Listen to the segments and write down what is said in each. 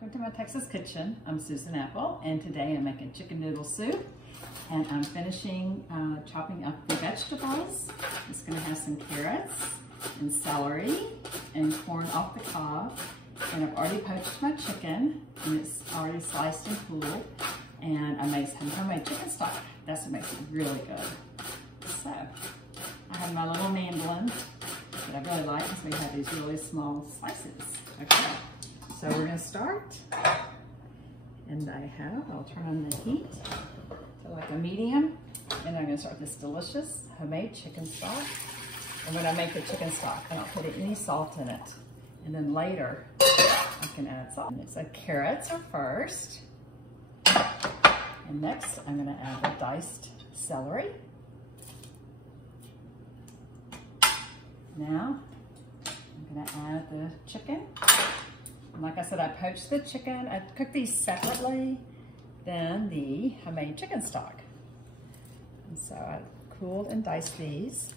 Welcome to my Texas kitchen. I'm Susan Apple, and today I'm making chicken noodle soup. And I'm finishing chopping up the vegetables. It's gonna have some carrots and celery and corn off the cob. And I've already poached my chicken, and it's already sliced and cooled. And I made some homemade chicken stock. That's what makes it really good. So, I have my little mandolin that I really like because we have these really small slices. Okay, so we're gonna start. And I'll turn on the heat to like a medium. And I'm gonna start this delicious homemade chicken stock. And when I make the chicken stock, I don't put any salt in it. And then later, I can add salt. So carrots are first. And next, I'm gonna add the diced celery. Now, I'm gonna add the chicken. And like I said, I poached the chicken. I cooked these separately than the homemade chicken stock. And so I cooled and diced these.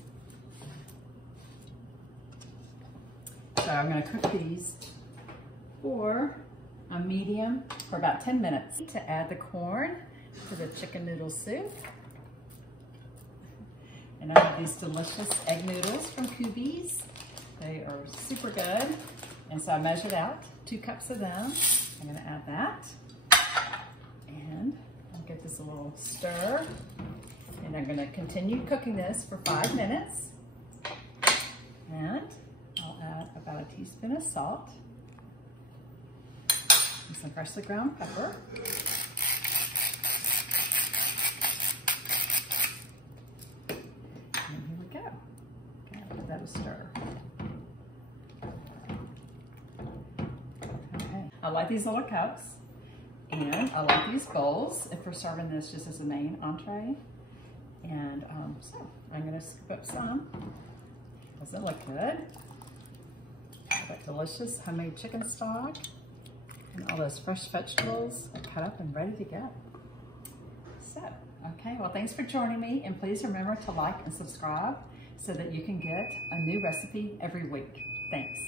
So I'm gonna cook these for a medium for about 10 minutes. To add the corn to the chicken noodle soup. And I have these delicious egg noodles from Kubi's. They are super good. And so I measured out 2 cups of them. I'm gonna add that. And I'll give this a little stir. And I'm gonna continue cooking this for 5 minutes. And I'll add about a teaspoon of salt. And some freshly ground pepper. And here we go. Okay, I'll give that a stir. I like these little cups, and I like these bowls if we're serving this just as a main entree. And so I'm gonna scoop up some. Does it look good? That delicious homemade chicken stock and all those fresh vegetables are cut up and ready to go. So, okay, well, thanks for joining me, and please remember to like and subscribe so that you can get a new recipe every week. Thanks.